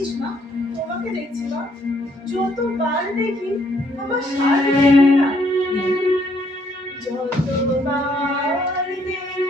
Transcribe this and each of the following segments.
দেখছিস মা? তোমাকে দেখছি মা। যতবার দেখি আমার সাথ দেখি না। যতবার দেখি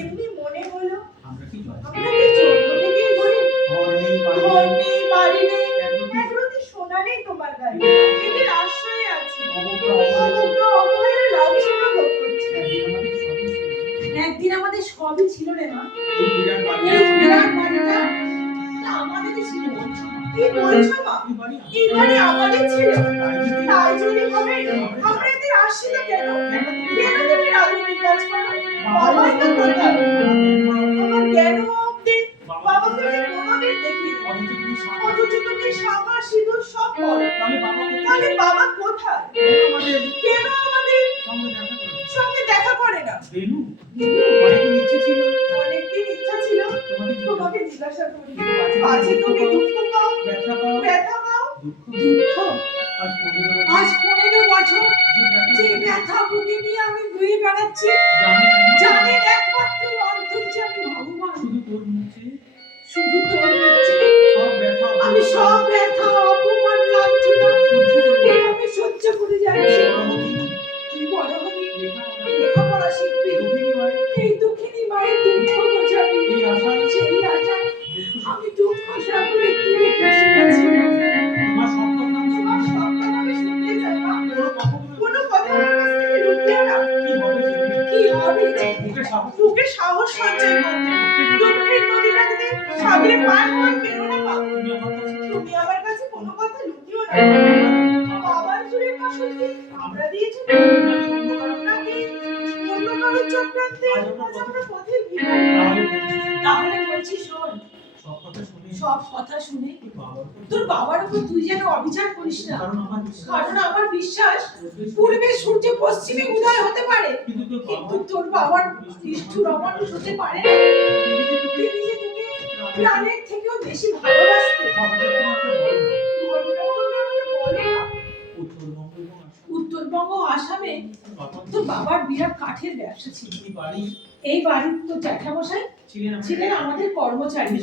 এমনি মনে হলো আমরা কি জন্ম থেকেই গরিব, ঘর নেই বাড়ি নেই, একরতি সোনা নেই তোমার গায়ে, এদের আশ্রয়ে আছে, অবজ্ঞা অবহেলা লাঞ্ছনা ভোগ করছে। একদিন আমাদের সবই ছিল রে মা। এই বিরাট বাড়িটা আমাদেরই ছিল। কি বলছো মা? এই বাড়ি আমাদের ছিল? তাই যদি হবে আমরা এদের আসছি না কেন? কেন তুমি রাজনীতির কাজ করো? বাবাই তো কোথায়? আমার জ্ঞান অব্দি বাবাকে কোনোদিন দেখিনি, অথচ তুমি শাঁখা সিঁদুর সব করো। তাহলে বাবা কোথায়? কেন আমাদের সঙ্গে দেখা করে না? অনেকদিন ইচ্ছা ছিল তোমাকে জিজ্ঞাসা করি, আজ তুমি দুঃখ পাও, ব্যথা পাও? দুঃখ? আজ 15 বছর যে ব্যথা বুকে নিয়ে আমি ঘুরে বেড়াচ্ছি, জানেন একমাত্র অন্তর্যামী ভগবান। শুধু তোর মুখে আমি সব ব্যথা অপমান লাঞ্ছনা আমি সহ্য করে যাচ্ছি। তুই বড় হবি, লেখাপড়া শিখবি, এই দুঃখিনী মায়ের দুঃখ বোঝাবি, সেই আশায় আমি দুঃখ সাগরে তীরে ভেসে গেছি। তোমার সব কথা আমি শুনতে চাই না, কোনো কথা আমার কাছ থেকে লুকিয়ে না। কি হবে? বুকে সাহস সঞ্চয় করতে দুঃখের নদীটাতে সাগরে পার হওয়ার প্রেরণা পাও। তুমি আমার কাছে কোনো কথা লুকিও না। বাবার সুরের ফসল কি আমরা দিয়েছি নাকি অন্য কারো চক্রান্তে আজ আমরা পথে বিহারি? তাহলে বলছি শোন, সব কথা শুনে তোর বাবার উপর তুই যেন অবিচার করিস না। কারণ আমার বিশ্বাস পূর্বে সূর্য পশ্চিমে উদয় হতে পারে, কিন্তু তোর বাবার নিষ্ঠুর অমানুষ হতে পারে না। তিনি যে তোকে প্রাণের থেকেও বেশি ভালোবাসতেন। উত্তরবঙ্গ আসামে তোর বাবার বিরাট কাঠের ব্যবসা ছিল। এই বাড়ির তো জ্যাঠামশাই ছিলেন আমাদের কর্মচারী।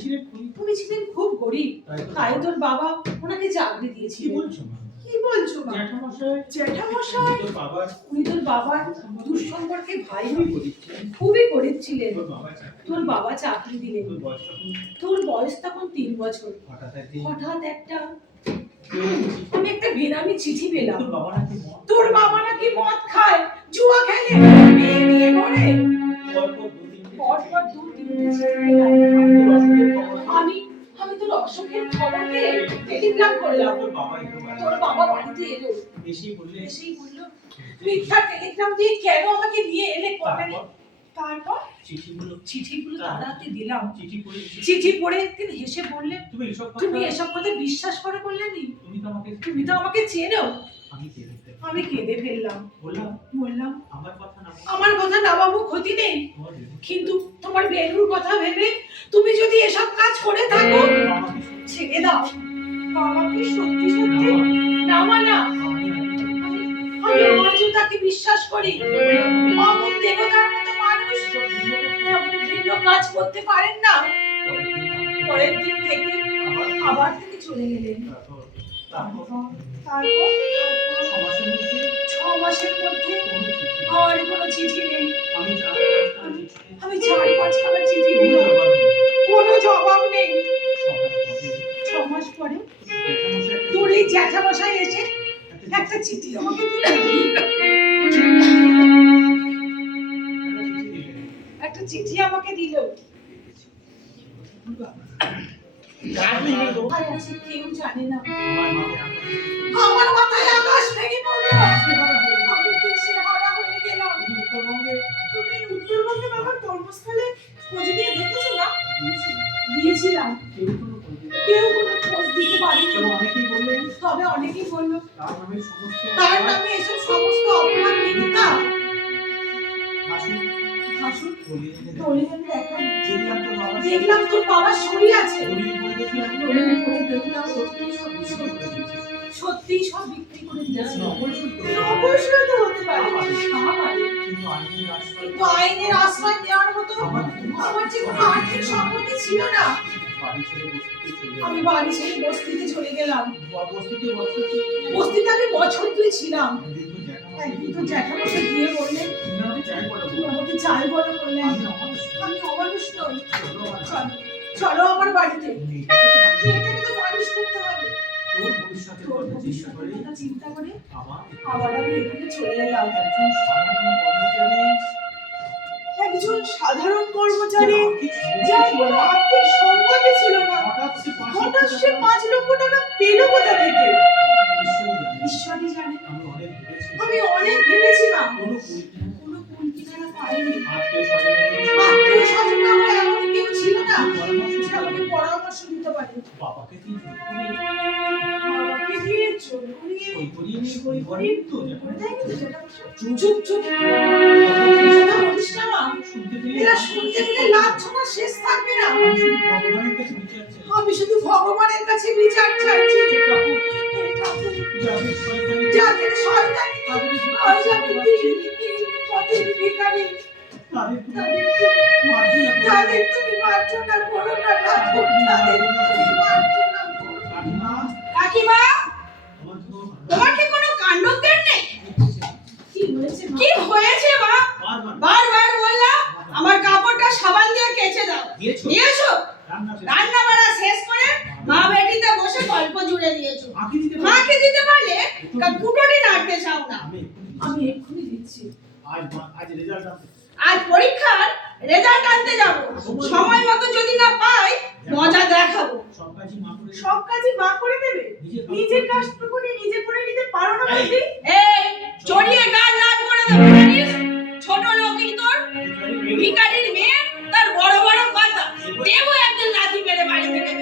উনি ছিলেন খুব গরিব, তাই তোর বাবা ওনাকে চাকরি দিয়েছিল। কি কি বলছো মা? জ্যাঠামশাই জ্যাঠামশাই তোর বাবার উনি তোর বাবার দুঃসম্পর্কে ভাই খুবই করেছিলেন। খুবই গরিব তোর বাবা চাকরি তোর বাবা চাকরি দিলেন। তোর বয়স তখন তোর বয়স তখন 3 বছর। হঠাৎ একদিন হঠাৎ আমি একটা বেনামি চিঠি পেলাম। তোর বাবা নাকি মদ তোর বাবা নাকি মদ খায়, জুয়া খেলে, বিয়ে নিয়ে করে। পরপর দু তিনটে পরপর 2-3টে চিঠি পেলাম। তোর অসুখের খবর আমি আমি তোর অসুখের খবর পেয়ে টেলিগ্রাম করলাম। তোর বাবা এলো তোর বাবা বাড়িতে এলো। এসেই বললে এসেই বললো, মিথ্যা টেলিগ্রাম দিয়ে কেন আমাকে নিয়ে এলে কোম্পানি? তারপর চিঠিগুলো তার হাতে দিলাম। চিঠি পড়ে একদিন হেসে বললে, তুমি এসব কথা বিশ্বাস করে বললে নি? তুমি তো আমাকে চেনো। আমি কেঁদে ফেললাম। বললাম আমার কথা না বাবু ক্ষতি নেই, কিন্তু তোমার বেলুর কথা ভেবে তুমি যদি এসব কাজ করে থাকো ছেড়ে দাও। বাবা কি সত্যি সত্যি? না মা না, আমি আজও তাকে বিশ্বাস করি। অমন দেবতার মতো মানুষ ভিন্ন কাজ করতে পারেন না। পরের দিন থেকে আবার থেকে চলে গেলেন। তারপর 6 মাসের মধ্যে আর কোনো চিঠি নেই। আমি 4-5খানা চিঠি দিলাম, কোনো জবাব নেই। 6 মাস পরে তোর এই জ্যাঠামশাই এসে একটা চিঠি আমাকে দিলেন। একটা চিঠি আমাকে দিল। কোথায় আছে কেউ জানে না। আমার মাথায় আকাশ ভেঙে পড়লো। আমি দেশে হারা হয়ে গেলাম। তুমি উত্তরবঙ্গে বাবার কর্মস্থলে খোঁজ নিয়ে দেখেছো না? গিয়েছিলাম, কেউ কোনো খোঁজ দিতে পারেনি। তবে অনেকেই বললো তার নামে এসব সমস্ত অপমান মিথ্যা। হাসুন দলিল আমি দেখাই। দেখলাম তোর বাবার শরীর আছে। দেখলাম সত্যি সব বিক্রি করে দিয়েছে। অবশ্যই তো হতে পারে, কিন্তু আইনের আশ্রয় নেওয়ার মতো আমার যে কোনো আর্থিক সম্পত্তি ছিল না। আমি বাড়ি ছেড়ে বস্তিতে চলে গেলাম। বস্তিতে আমি বছর 2 ছিলাম। একদিন তো জ্যাঠামশাই গিয়ে বললেন, তুমি আমাকে চাই বলো বললেন। আমি অমানুষ নই, চলো আমার বাড়িতে। মেয়েটাকে তো মানুষ করতে হবে। তোর ভবিষ্যতের কথা চিন্তা করে আবার আমি এখানে চলে এলাম। একজন সাধারণ কর্মচারী, যার কোনো আর্থিক সম্পত্তি ছিল না, হঠাৎ সে 5 লক্ষ টাকা পেল কোথা থেকে? ঈশ্বরই জানে। আমি অনেক ভেবেছিলাম, কোনো কুল কিনারা পাইনি। আত্মীয় স্বজন আমার এমন কেউ ছিল না যে আমাকে পরামর্শ দিতে পারে। বাবাকে দিয়ে চোর করিয়ে সই করিয়ে করে দেয়নি তো জ্যাঠামশাই? চুপ চুপ, কথা বলিস না মা। এরা শুনতে পেলে লাভ ছোঁড়া শেষ থাকবে না। আমি শুধু ভগবানের কাছে বিচার চাইছি। যাদের শয়তানি আজ আমি পথের ভিখারি, তাদের তুমি মার্জনা করো না ঠাকুর, তাদের তুমি মার্জনা করো। কাকিমা, তোমার কি কোনো কাণ্ডজ্ঞান নেই? কি হয়েছে মা? বারবার বললাম আমার কাপড়টা সাবান দিয়ে কেচে দাও। দিয়েছো? রান্না বাড়া শেষ করে মা বেটিতে বসে গল্প জুড়ে দিয়েছো। মাকে দিতে পারলে কুটোটি নাড়তে চাও না। আমি এক্ষুনি দিচ্ছি। আজ পরীক্ষার রেজাল্ট আনতে যাব। সময় মতো যদি না পাই মজা দেখাবো। সব কাজই মা করে দেবে? নিজের কাজটুকু নিজে করে নিতে পারো না বৌদি? এই চড়িয়ে গাল লাল করে দেবো জানিস? ছোট লোকই তোর, ভিখারির মেয়ে, তার বড় বড় কথা। দেবো একদিন লাথি মেরে বাড়ি থেকে।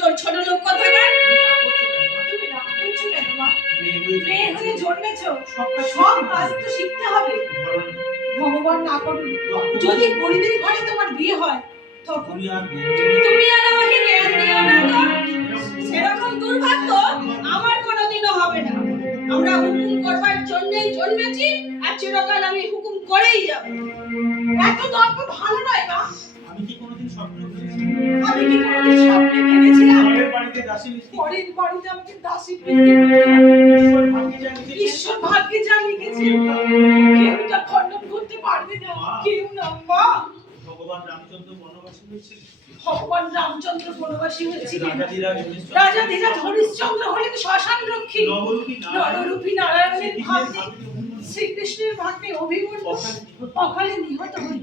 তোর ছোট লোক কথা না? তুমি রাগ করছো কেন মা? মেয়ে হয়ে জন্মেছো, সব কাজ তো শিখতে হবে। ভগবান না করুন যদি গরিবের ঘরে তোমার বিয়ে হয়, তখন তুমি আর আমাকে জ্ঞান দিও না তো। সেরকম দুর্ভাগ্য আমার কোনোদিনও হবে না। আমরা হুকুম করবার জন্যই জন্মেছি, আর চিরকাল আমি হুকুম করেই যাব। এত দর্প ভালো নয় মা। আমি কি কোনোদিন স্বপ্নে ভেবেছিলাম দাসী মিস্ত্রি পরের বাড়িতে আমাকে দাসী বৃত্তি করতে হবে। ঈশ্বর ভাগ্যে যা লিখেছে ঈশ্বর ভাগ্যে যা লিখেছে কেউ তা খণ্ডন করতে পারবে না, কেউ না। মা, ভগবান রামচন্দ্র বনবাসী হয়েছিল, ভগবান রামচন্দ্র বনবাসী হয়েছিলেন, রাজা ধীরাজ রাজা হরিশ্চন্দ্র হলেন শ্মশান রক্ষী, নররূপী নারায়ণের ভাগ্নে শ্রীকৃষ্ণের ভাগ্নে অভিমন্যু অকালে নিহত হল।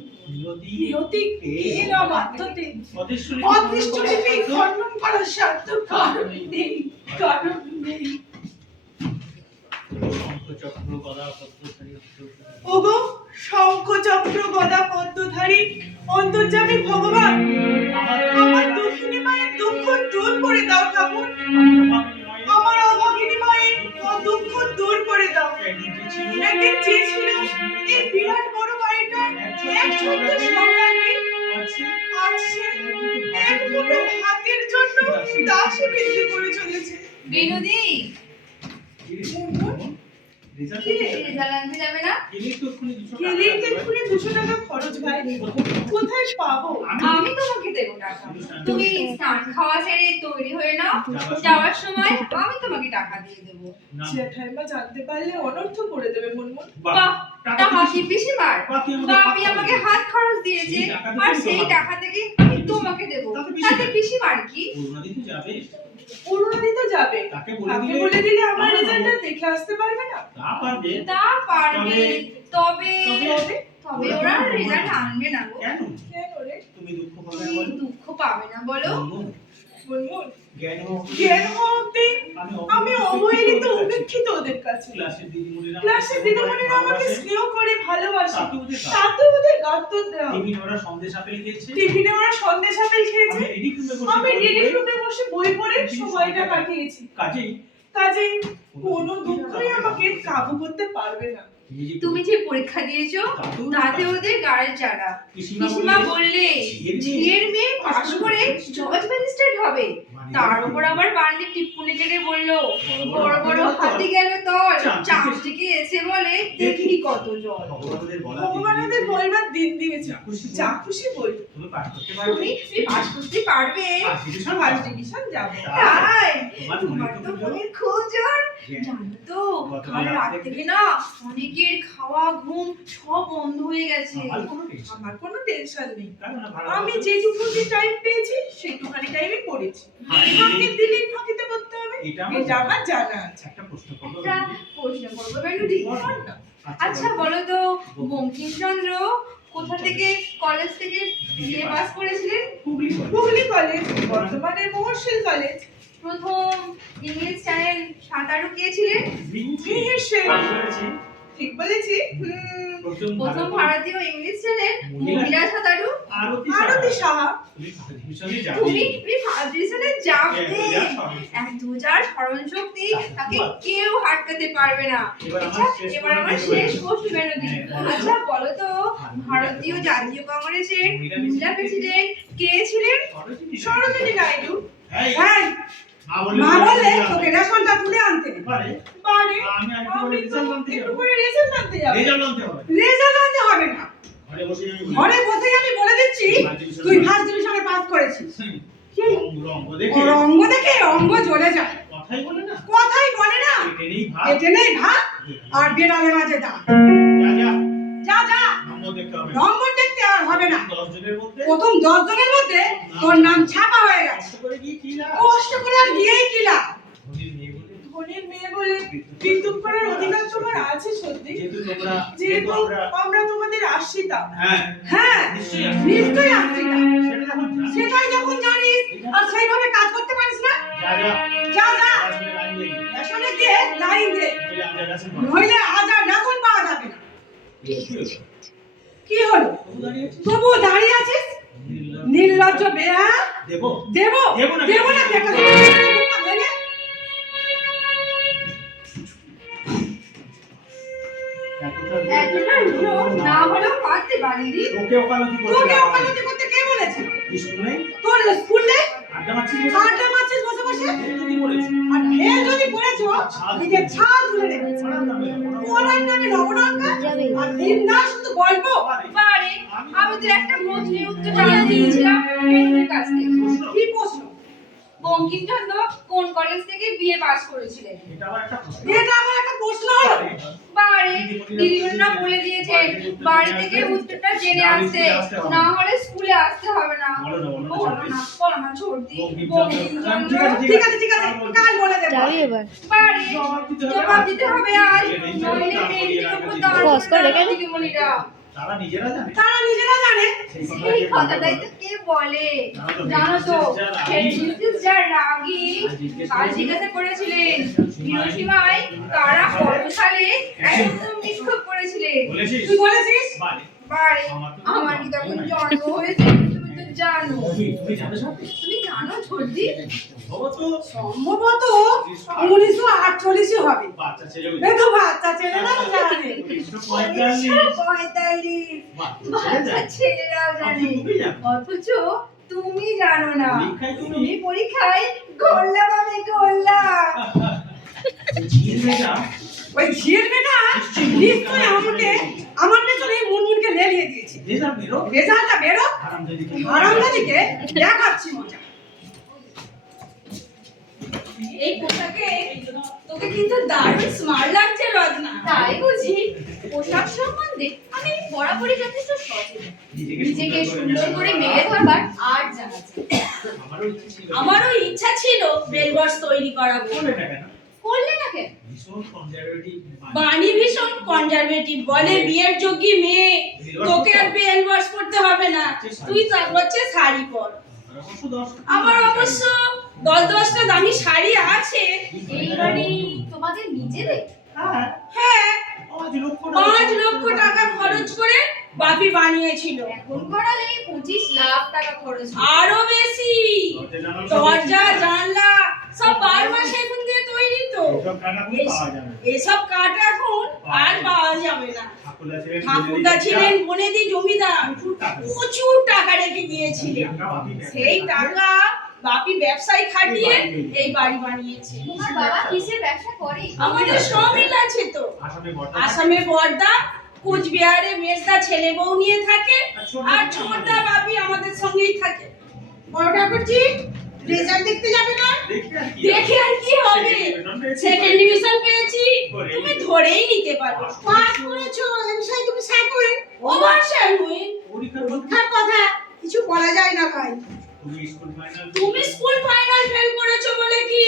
নিয়তি কে না বাধ্যতে অদৃষ্ট লিপি খণ্ডন করার সাধ্য কারণ নেই, কারণ নেই। চক্র গদা পদ্মধারী ওগো শঙ্খ চক্র গদা পদ্মধারী অন্তর্যামী ভগবান, আমার দুঃখিনী মায়ের দুঃখ দূর করে দাও ঠাকুর, আমার অভাগিনী মায়ের দুঃখ দূর করে দাও। একদিন চেয়েছিল এই বিরাট বড় বাড়িটা এক ছোট্ট সম্রাজ্ঞী, আজ সে এক মুঠো ভাতের জন্য দাসী বৃদ্ধি করে চলেছে। বিনোদি কি রে? রেজাল্ট আনতে যাবে না? গেলেই তো এক্ষুনি 200 টাকা খরচ ভাই, কোথায় পাবো? আমি তোমাকে দেবো টাকা। তুমি স্নান খাওয়া সেরে তৈরি হয়ে নাও, যাওয়ার সময় আমি তোমাকে টাকা দিয়ে দেবো। জ্যাঠাইমা জানতে পারলে অনর্থ করে দেবে মনমন। বাহ, টাকা কি পিসিমার? বাপি আমাকে হাত খরচ দিয়েছে, আর সেই টাকা থেকে আমি তোমাকে দেবো। তাতে পিসিমার কি? পুরনো দিতে যাবে, তাকে বলে দিলে আমার রেজাল্টটা দেখে আসতে পারবে না? তা পারবে, তবে তবে ওরা রেজাল্ট আনবে না গো। কেন রে? তুমি দুঃখ পাবে তুমি বলো? দুঃখ পাবে না বলো? মনমন জ্ঞান জ্ঞান হওয়া অবধি আমি অবহেলিত উপেক্ষিত ওদের কাছে। ক্লাসের দিদিমণিরা আমাকে স্নেহ করে ভালোবাসে, তাতে ওদের গা- তাতে ওদের গাত্তর দেওয়া। ওরা সন্দেশ আপেল খেয়েছে, টিফিনে ওরা সন্দেশ আপেল খেয়েছে, আমি রিডিং কাজেই রুমে বসে বই পড়ে সময়টা কাটিয়েছি। কাজেই কোনো দুঃখই আমাকে কাবু করতে পারবে না। তুমি যে পরীক্ষা দিয়েছো তাতে ওদের গাড়ির জ্বালা। পিসিমা বললে ঝিয়ের মেয়ে পাশ করে জজ ম্যাজিস্ট্রেট হবে, তার উপর আবার বান্ডি টিপ্পুনি কেটে বললো বড় বড় হাতি গেল তোর চামচিকে এসে বলে দেখি কত জল। ভগবান ওদের বলবার দিন দিয়েছে, যা খুশি বল। তুমি পাস করতে তুমি পাস করতে পারবে? ফার্স্ট ডিভিশন যাবে। তাই তোমার তো মনে খুব জোর। জানো তো কাল রাত থেকে না অনেকের খাওয়া ঘুম সব বন্ধ হয়ে গেছে। আমার কোনো টেনশন নেই, আমি যেটুকু টাইম পেয়েছি সেটুখানি টাইমে পড়েছি। ফাঁকির দিলেই ফাঁকিতে করতে হবে, এটা আমার জানা আছে। একটা প্রশ্ন করবো একটা প্রশ্ন করবো বেলুদি। আচ্ছা বলো তো বঙ্কিমচন্দ্র কোথা থেকে কলেজ থেকে বিএ পাস করেছিলেন? হুগলি কলেজ, বর্তমানে মহর্ষি কলেজ। প্রথম ইংলিশ চ্যানেল সাঁতারু কে ছিলেন? মিহির সেন, ঠিক বলেছি? প্রথম ভারতীয় ইংলিশ চ্যানেল মহিলা সাঁতারু আরতি সাহা। তুমি ভারতীয় যাবে, 1-2 স্মরণ শক্তি তাকে কেউ হাঁটতে পারবে না। আচ্ছা এবার আমার শেষ প্রশ্ন বেরোদি। আচ্ছা বলো তো ভারতীয় জাতীয় কংগ্রেসের মহিলা প্রেসিডেন্ট কে ছিলেন? সরোজিনী নাইডু। হ্যাঁ মা বলে তোকে রেশনটা তুলে আনতে পারে, আমি একটু করে রেশন আনতে যাবে। রেজাল্ট রেজাল্ট আনতে হবে, আনতে হবে না, ঘরে বসেই আমি বলে দিচ্ছি তুই ফার্স্ট ডিভিশনে পাস করেছিস। অঙ্গ দেখে অঙ্গ জ্বলে যায়, কথাই বলে না, পেটে নেই ভাত আর বেড়ালে মাঝে দাঁত। যা যা, নম্বর দেখতে আর হবে না, প্রথম 10 জনের মধ্যে তোর নাম ছাপা হয়ে গেছে। কষ্ট করে আর গিয়েই কি লাভ? ধনীর মেয়ে বলে বিদ্রুপ করার অধিকার তোমার আছে সত্যি, যেহেতু আমরা তোমাদের আশ্রিতা। হ্যাঁ নিশ্চয়ই আশ্রিতা, সেটাই যখন জানিস আর সেইভাবে কাজ করতে পারিস না, যা যা রেশনে গিয়ে লাইন দে, নইলে আজ আর রেশন পাওয়া যাবে না। কি হলো তবু দাঁড়িয়ে আছিস? নির্লজ্জ বেয়া। দেব দেব দেব না দেখা এতটা রুলো না হলেও পারতে পারিনি। তোকে ওকালতি করতে কে বলেছে? তোর স্কুলে আড্ডা মারছিস বসে বসে, আর ফেল যদি করেছো নিজের ছাল তুলে রেখেছো। পড়ার নামে লবণাঙ্কা আর দিন না শুধু গল্প। পারে আমি তো একটা মজলির উত্তর জানা দিয়েছিলাম বেলুদির কাছ থেকে। কি প্রশ্ন? বঙ্কিমচন্দ্র কোন কলেজ থেকে বিএ পাস করেছিলেন? এটা আবার একটা প্রশ্ন। এটা আমার একটা প্রশ্ন হলো। বাড়ি দিদিমণিরা বলে দিয়েছেন বাড়ি থেকে উত্তরটা জেনে আসতে, না হলে স্কুলে আসতে হবে না। বলো না, বলো না, বলো না, বলো না ছোটদি। বঙ্কিমচন্দ্র ঠিক আছে কাল বলে দেব। বাড়ি জবাব দিতে হবে আজ, নইলে মেয়েটির উপর দাঁড়াবে দিদিমণিরা। তারা নিজেরা জানে। তারা নিজেরা জানে। সেই কথাটাই তো কে বলে জানো তো, হেডমিস্ট্রেস যা রাগী কাল জিজ্ঞাসা করেছিলেন হিরোশিমায় কারা কত সালে একদম নিক্ষেপ করেছিলেন। বলেছিস? তুই বলেছিস? বাড়ি। বাড়ি আমার কি তখন জন্ম হয়েছে তুমি তো জানো। তুমি জানো সব? তুমি জানো ছোটদি? সম্ভবত 1948 হবে। বাচ্চা ছেলে ওই। দেখো বাচ্চা ছেলে না জানে। 1945 বাচ্চা ছেলেরাও জানে, অথচ তুমি জানো না। তুমি পরীক্ষায় গোল্লা পাবে গোল্লা। ওই ঝিয়ের বেটা নিশ্চয়ই আমার পেছনে মুনমুনকে লেলিয়ে দিয়েছে। রেজাল্টটা বেরো, আরামদাদিকে দেখাচ্ছি মজা। এই পোশাকে তোকে কিন্তু দারুণ স্মার্ট লাগছে রত্না। তাই বুঝি? পোশাক সম্বন্ধে আমি বরাবরই যথেষ্ট সচেতন, নিজেকে সুন্দর করে মেলে ধরবার আর জানা চাই। আমারও ইচ্ছা ছিল বেলবক্স তৈরি করাবো। করলে না কেন? বাণী ভীষণ কনজারভেটিভ, বলে বিয়ের যোগ্যী মেয়ে তোকে আর বেলবক্স পড়তে হবে না, তুই তার হচ্ছে শাড়ি পর। আমার অবশ্য 10-10টা দামি শাড়ি আছে। এই বাড়ি তোমাদের নিজেদের? হ্যাঁ, 5 লক্ষ টাকা খরচ করে বাপি বানিয়েছিল। এখন করালে 25 লাখ টাকা খরচ হবে। আরো বেশি। দরজা জানলা সব 12 মাস এখন দিয়ে তৈরি তো। এসব কাঠ এখন আর পাওয়া যাবে না। ঠাকুরদা ছিলেন বনেদি জমিদার, প্রচুর টাকা রেখে গিয়েছিলেন। সেই টাকা বাপি ব্যবসায় খাটিয়ে এই বাড়ি বানিয়েছে। তোমার বাবা কিসের ব্যবসা করে? আমাদের সমিল আছে তো। আসামে বড়দা, কোচবিহারে মেজদা ছেলে বউ নিয়ে থাকে, আর ছোটদা বাপি আমাদের সঙ্গেই থাকে। বড় ঠাকুরজি রেজাল্ট দেখতে যাবে না? দেখে আর কি হবে, সেকেন্ড ডিভিশন পেয়েছি, তুমি ধরেই নিতে পারো। পাস করেছো, এই বিষয়ে তুমি সাকুইন, ওভার সাকুইন। পরীক্ষার কথা কিছু বলা যায় না ভাই। তুমি স্কুল ফাইনাল ফেল করেছো বলে কি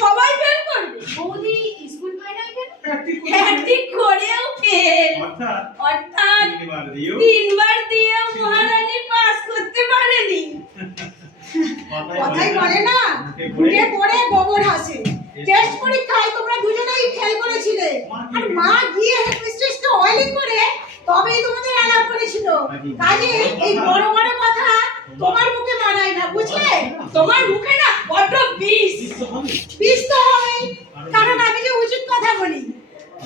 সবাই ফেল করবে? বৌদি স্কুল ফাইনাল কেন? হ্যাট্রিক করেও ফেল, অর্থাৎ 3বার দিয়েও মহারানী পাস করতে পারেনি। কথাই বলে না, ঘুরে পড়ে গোবর হাসে। টেস্ট পরীক্ষায় তোমরা দুজনেই ফেল করেছিলে, আর মা গিয়ে হেডমিস্ট্রেসকে অয়েলিং করে তবেই তোমাদের অ্যালাউ করেছিল। কাজে এই বড় বড় কথা তোমার মুখে মানায় না, বুঝলে? তোমার মুখে না বড্ড বিষ তো হবেই, কারণ আমি যে উচিত কথা বলি।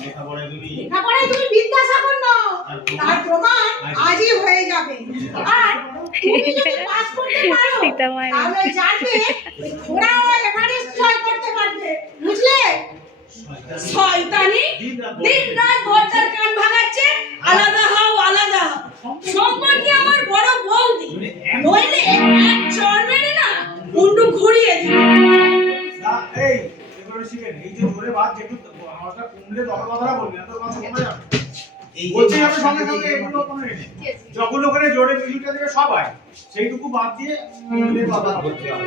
লেখাপড়ায় তুমি বিদ্যাসাগর নও, তার প্রমাণ আজই হয়ে যাবে। আর তুমি যদি পাস করতে পারো তাহলে জানবে ঘোড়াও এভারেস্ট জয় করতে পারবে, বুঝলে? শয়তানি দিনরাত বড়দার কান ভাঙাচ্ছে, আলাদা হও আলাদা হও। সম্পর্কে আমার বড় বৌদি, নইলে এক চড় মেরে না মুন্ডু ঘুরিয়ে দিবে। এই এবারে শিখেন, এই যে জোরে বাদ যেটু আমারটা কুমড়ে দখল কথাটা বলবি না তো কথা শোনা যাবে। এই বলছি আমি সঙ্গে সঙ্গে এগুলো কোনো নেই, যখন ওখানে জোরে মিউজিকটা দেবে সবাই সেইটুকু বাদ দিয়ে কুমড়ে কথা বলতে হবে।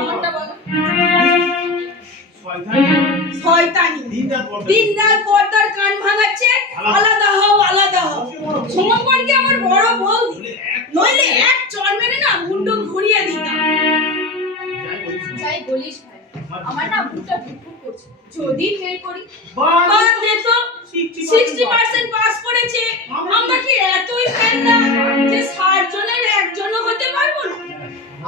আমারটা বলো। শয়তানি দিনরাত বড়দার কান ভাঙাচ্ছে, আলাদা হও আলাদা হও। সম্পর্কে আমার বড় বৌদি, নইলে এক চড় মেরে না মুন্ডু ঘুরিয়ে দিতাম। যাই বলিস ভাই, আমার না বুকটা ধুকপুক করছে। যদি ফেল করি? বাদ দে তো, 60% পাস করেছে, আমরা কি এতই ফেল না যে 60 জনের একজনও হতে পারবো না?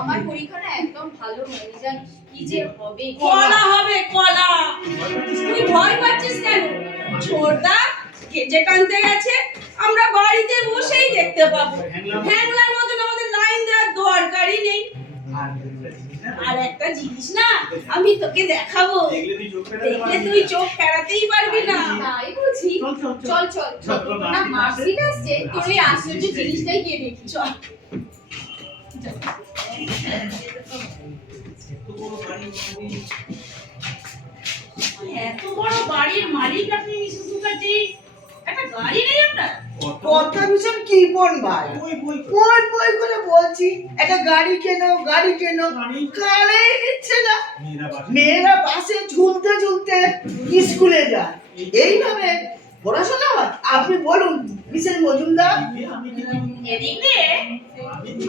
আমার পরীক্ষাটা একদম ভালো হয়নি জানিস, কি যে হবে। কলা হবে কলা। তুই ভয় পাচ্ছিস কেন? ছোটদা কেজে কানতে গেছে, আমরা বাড়িতে বসেই দেখতে পাবো। হ্যাংলার মতন আমাদের লাইন দেওয়ার দরকারই নেই। আর একটা জিনিস না আমি তোকে দেখাবো, দেখলে তুই চোখ ফেরাতেই পারবি না। তাই বুঝি? চল চল চল, না মার্কশিট আসছে, তোর এই আশ্চর্য জিনিসটাই গিয়ে দেখি। চল। এত বড় বাড়ির মালিক আপনি মিসেস মুখার্জি, একটা গাড়ি নেই আপনার? কথা ভীষণ কৃপণ ভাই, বই বই করে বলছি একটা গাড়ি কেনো গাড়ি কেনো, কানেই নিচ্ছে না। মেয়েরা বাসে ঝুলতে ঝুলতে স্কুলে যায়, এইভাবে পড়াশোনা হয়? আপনি বলুন মিসেস মজুমদার। এদিক দিয়ে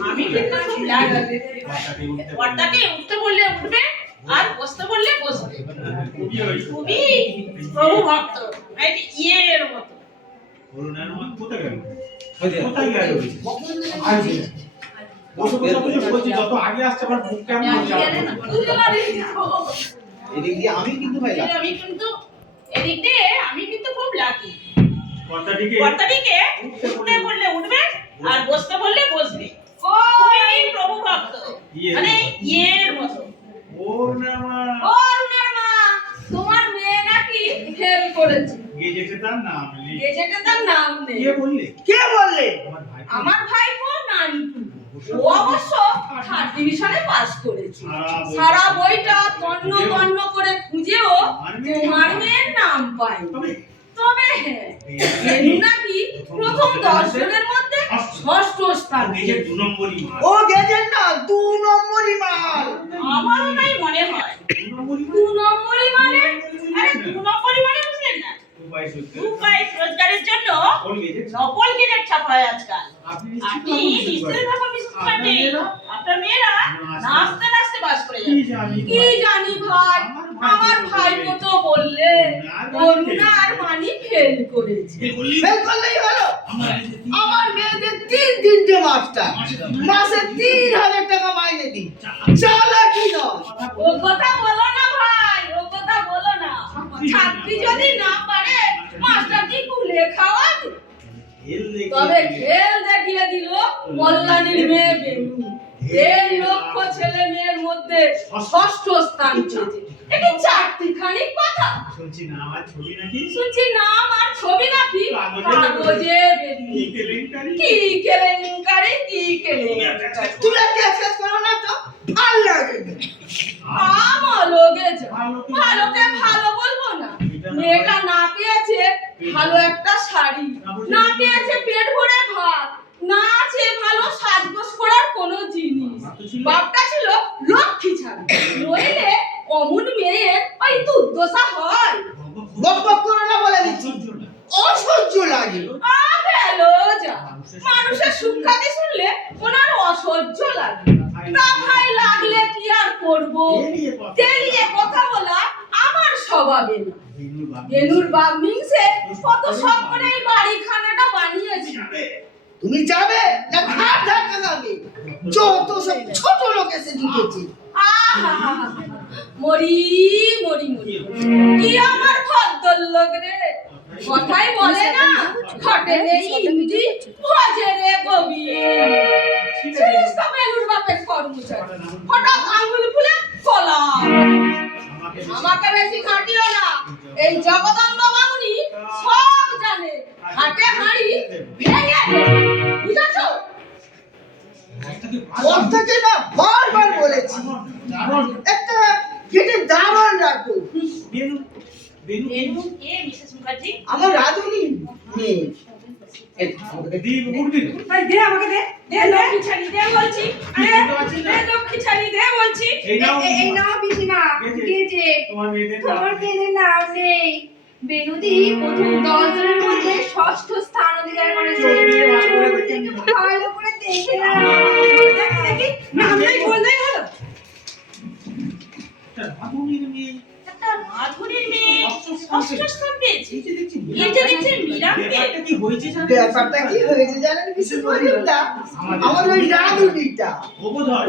আমি কিন্তু খুব লাগাবে, কর্তাকে উঠতে বললে উঠবে আর বসতে বললে বসবে। খুবই প্রভু ভক্ত, একটি ইয়ের মতো। কোথায় গেল? যত আগে আসছে আমার মুখ কেমন এদিক দিয়ে আমি কিন্তু ভাই আমি কিন্তু এদিক দিয়ে আমি কিন্তু খুব লাকি। কর্তাটিকে উঠতে বললে উঠবে আর বসতে বললে বসবে। খুবই প্রভু ভক্ত, মানে ইয়ের মতো। ওর নামা ও রুনার মা, তোমার মেয়ে নাকি ফেল করেছে। গেজেটে তার নাম নেই। গেজেটে তার নাম নেই। কে বললে? কে বললে? আমার ভাইপো নান্টু, ও অবশ্য থার্ড ডিভিশনে পাস করেছে। সারা বইটা তন্ন তন্ন করে খুঁজেও তোমার মেয়ের নাম পাই। তবে হ্যাঁ, বেনু নাকি প্রথম 10 জনের মধ্যে ষষ্ঠ স্থান গেজেট 2 নম্বরই মাল। ও গেছেন না 2 নম্বরই মাল। আমারও তাই মনে হয়। 2 নম্বরই মানে? আরে 2 নম্বরই মানে বুঝলেন না? 2 পয়সা রোজগারের জন্য নকল গেজেট ছাপা হয় আজকাল। আপনি নিশ্চয়ই থাকুন মিসেস মুখার্জি, আপনার মেয়েরা নাচতে নাচতে বাস করে যাবে। কি জানি ভাই, আমার ভাইপো তো বললে করুণার মানি ফেল করেছে। ফেল করলেই হলো? আমার মেয়েদের 3 মাস্টার, মাসে 3000 টাকা মাইনে দিই, চালাকি নয়। ও কথা বলো না ভাই, ও কথা বলো না। ছাত্রী যদি না পারে মাস্টার কি কুলে খাওয়াবে? তবে খেল দেখিয়ে দিল কল্যাণীর মেয়ে বেনু। 1.5 লক্ষ ছেলে মেয়ের মধ্যে ষষ্ঠ স্থান পেয়েছে। এটা চারটিখানিক কথা। শুনছি নাম আর ছবি নাকি? শুনছি নাম আর ছবি নাকি কাগজে বেরিয়ে। কি কেলেঙ্কারি, কি কেলেঙ্কারি। তুই ক্যাচ করো না তো, ভাল লাগে। আমলোগে যা, ভালোকে ভালো বলবো না। মেয়েটা না পেয়েছে ভালো একটা শাড়ি, না পেয়েছে পেট ভরে ভাত, না আছে ভালো সাজগোজ করার কোনো জিনিস। বাপটা ছিল লক্ষ্মী ছাড়া, নইলে অমন মেয়ে ওই দুর্দশা হয়। বক বক করো না বলে দিচ্ছি, অসহ্য লাগে। গেল যা, মানুষের সুখ্যাতি শুনলে ওনার অসহ্য লাগে। তা ভাই লাগলে কি আর করবো, তেলিয়ে কথা বলা আমার স্বভাবে না। বেনুর বাপ মিংসে কত সব করে এই বাড়িখানাটা বানিয়েছি। তুমি যাবে না ঘাট ধাক্কা খাবে? যত সব ছোট লোক এসে ঢুকেছে। আহা, মরি মরি মরি, কি আমার খদ্দর লোক রে। কথাই বলে না, ঘটে রে ইন্দি ভজে রে গোবিন্দ। ছিলিস তো বেনুর বাপের কর্মচারী, হঠাৎ আঙুল ফুলে কলা। আমাকে বেশি খাটিও না, এই জগদম্ব বামুনি সব জানে। হাটে হাঁড়ি ভেঙে দে, বুঝেছো? কথাকে না বারবার বলেছি, একটা গেটে দারোয়ান রাখো। বেনু কে মিসেস মুখার্জি? আমার রাধুনি মেয়ে। দে আমাকে দে, দে লক্ষ্মী ছাড়ি দে বলছি, দে দে লক্ষ্মী ছাড়ি দে বলছি। এই নাও পিসিমা, গেজে তোমার মেয়েদের নাম নেই। বেনুদি প্রথম 10 জনের মধ্যে ষষ্ঠ স্থান অধিকার করেছে। ভালো করে দেখে না, দেখি নাম নাই বললেই হলো। একটা মাধুরীর মেয়ে ষষ্ঠ স্থান পেয়েছে। এই যে দেখছেন মীরাকে। কি হয়েছে জানেন? ব্যাপারটা কি হয়েছে জানেন মিসেস মজুমদার? আমার ওই রাধুনিটা,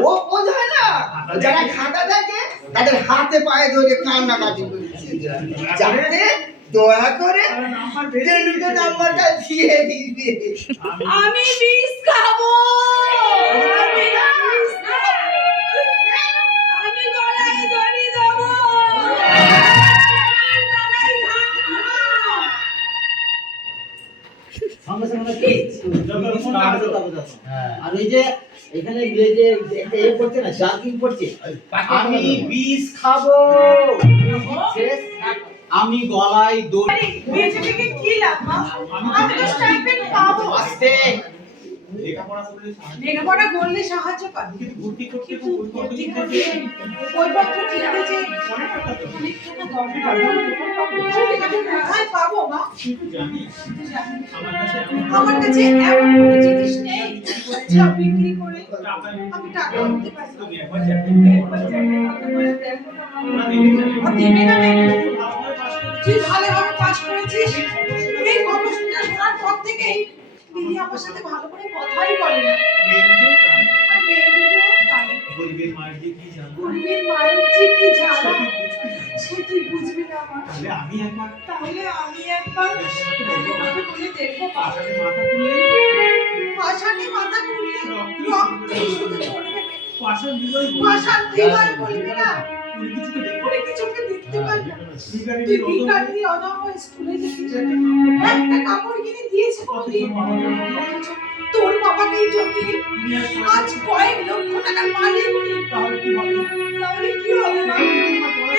ও বোঝায় না, যারা খাতা থাকে তাদের হাতে পায়ে ধরে কান্নাকাটি করেছে, যাতে দয়া করে বেনুকে নাম্বারটা দিয়ে দিবে। আমি বিষ খাবো, আমি বিষ খাবো, আমি গলায় দড়ি দেবো। সঙ্গে সঙ্গে আর ওই যে এখানে যে যে একটা এ করছে না জার্কিং করছে আমি বিষ খাবো শেষ আমি গলায় দড়ি বেঁচে থেকে কি লাভ মা? আমি তো স্টাইপেন্ড পাবো। আস্তে লেখাপড়া করলে সাহায্য লেখাপড়া করলে সাহায্য পাবি। কিন্তু ভর্তি করতে কিন্তু তো ভর্তি বই করতে বইপত্র কিনতে যে অনেক টাকা তো অনেক টাকা টাকা দরকার। কোথায় পাবো মা? তুই তো জানিস আমার কাছে এমন কোনো জিনিস নেই যা বিক্রি করে টাকা আমি টাকা আনতে পারি। তুমি একবার চ্যাট একবার চ্যাটের কথা বলে দেখো না মা। ও দেবে না দেবে না। তুই ভালোভাবে পাস করেছিস। এই গবেষণাটা শোনার পর থেকেই দিদি আমার সাথে ভালো করে কথাই বলে না। আর মেয়ে দুটো তাই। গরিবের মায়ের যে কি জানো গরিবের মায়ের যে কি জ্বালা সে তুই বুঝবি না। সে তুই বুঝবি না মা। তাহলে আমি একবার তাহলে আমি একবার তোমাকে বলে দেখবো মা। পাশানে মাথা তুললে পাষাণে মাথা ঘুরলে রক্ত শুধু ঝরবে। পাশান দিবাই পাষাণ দিবার বলবে না। তুই কিছুকে দেখো করে কিছুকে দেখতে পারি না। ভিখারি তুই ভিখারি অনাম স্কুলে যেতিস। একটা কাপড় কিনে দিয়েছে কোনদিন? তোর বাবাকেই ঠকিয়ে আজ কয়েক লক্ষ টাকার মালিক উনি। তাহলে কি হবে তাহলে কি হবে মা?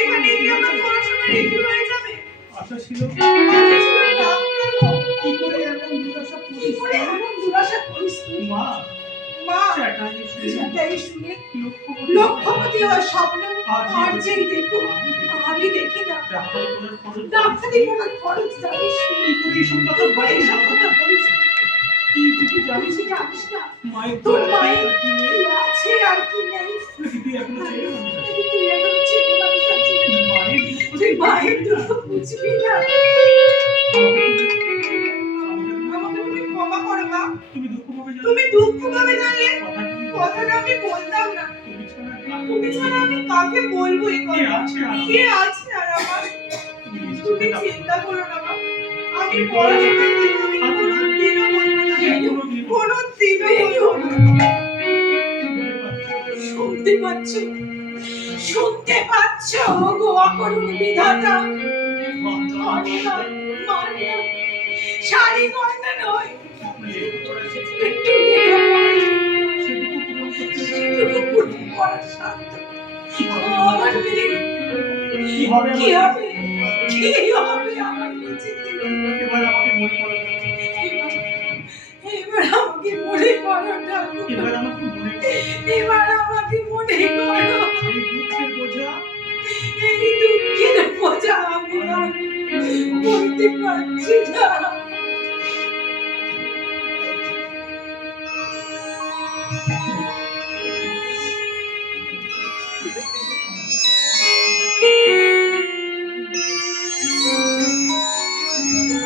এখানে কি আমার পড়াশোনা রেখে হয়ে যাবে? আশা ছিল আজকে ছিল ডাক্তার হোক। কি করে এমন দুরাশা কি করে এমন দুরাশা করিস তুই? মা মা চ্যাটার্জি শুনে সেটাই শুনে লক্ষ্যপতি লক্ষ্যপতি হয় স্বপ্ন আর যেই দেখো আমি দেখি না। ডাক্তার কোনের খরচ ডাক্তারি পড়ার খরচ জানিস কি করে এইসব কথা বলে এইসব কথা বলিস কি তুই জানিস তুই জানিস না মায়ের তোর দয়া মায়ের কি নেই কি আছে আর কি নেই। তুই এখনো ছেলে মানুষ আছিস। তুই এখন ছেলে মানুষ আছিস। মায়ের তুই মায়ের দুঃখ বুঝবি না। আমাকে তুমি ক্ষমা করো মা। তুমি দুঃখ পাবে জানো তুমি দুঃখ পাবে জানলে কথাটা কথাটা আমি বলতাম না। তুমি ছাড়া কার তুমি ছাড়া আমি কাকে বলবো এই কে কথা? আছে আর কে আছে আর আমার? তুমি তুমি চিন্তা করো না মা। আমি পড়াশোনা করতে আমি কোনোদিনও বলবো না। কোনোদিনও বলবো না। শুনতে পাচ্ছ? শুনতে পাচ্ছ গো অকরুণ বিধাতা? মানে না, মানে না। শাড়ি গয়না নয়, একটু লেখাপড়া সেটুকু পূরণ করার সাধ্য আমার নেই। কি হবে কি হবে? কি হবে আমার নিজে থেকে? এবার আমাকে মনে করো এবার আমাকে মনে করো ঠাকুর। এবার আমাকে মনে করো এবার আমাকে মনে করো। এই দুঃখের বোঝা এই দুঃখের বোঝা আমি আর বলতে পারছি না।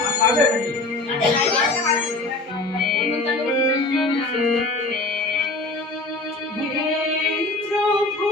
আর পাবে নাকি হে প্রভু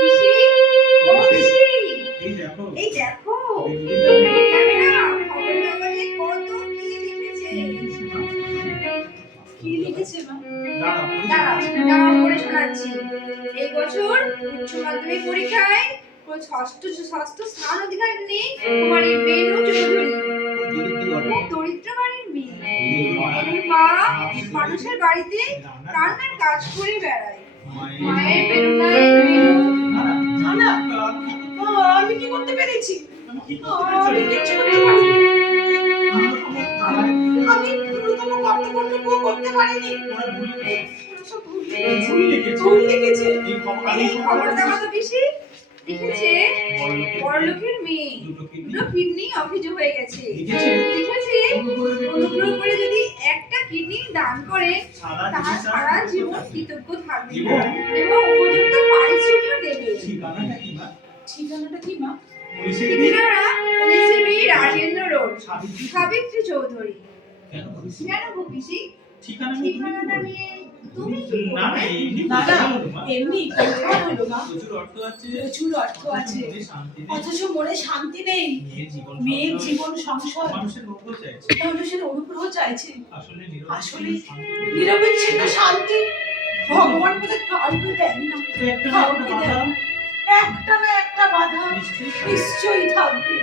পিসি, ও পিসি, এই দেখো এই দেখো এই দেখবে না খবরের কাগজে কত কি লিখেছে। কি লিখেছে মা? দাঁড়াও দাঁড়াও পড়ে শোনাচ্ছি। এই বছর উচ্চ মাধ্যমিক পরীক্ষায় ষষ্ঠ স্থান অধিকারিণী কুমারী বেনু চৌধুরী খুব দরিদ্র বাড়ির মেয়ে। এর মা মানুষের বাড়িতে রান্নার কাজ করে বেড়ায়। মায়ের বেরোনায় বেনু না না, আমি কি করতে পেরেছি? আমি কিচ্ছু করতে পারিনি। আমি ন্যূনতম কর্তব্যটুকু করতে পারিনি। সব ভুল লিখেছে। এই খবর দেওয়া তো বেশি লিখেছে বড়লোকের মেয়ে দুটো কিডনি অকেজো হয়ে গেছে। লিখেছে অনুগ্রহ করে যদি একটা কিডনি দান করে তার সারা জীবন কৃতজ্ঞ থাকবে এবং উপযুক্ত পারিশ্রমিকও দেবে। ঠিকানাটা কি মা? ঠিকানা 19B রাজেন্দ্র রোড, সাবিত্রী চৌধুরী। কেন গো পিসি? ঠিকানাটা নিয়ে তুমি কি করবে? না না, এমনি পরীক্ষা হলো মা। প্রচুর অর্থ আছে, প্রচুর অর্থ আছে, শান্তি নেই, অথচ মনে শান্তি নেই। মেয়ের জীবন সংসার, মানুষের মঙ্গল চাইছে, মানুষের অনুগ্রহ চাইছে। আসলে আসলে নিরবিচ্ছিন্ন শান্তি ভগবান বোধহয় কাউকে দেন না, কাউকে দেন না। একটা না একটা বাধা নিশ্চয়ই থাকবে।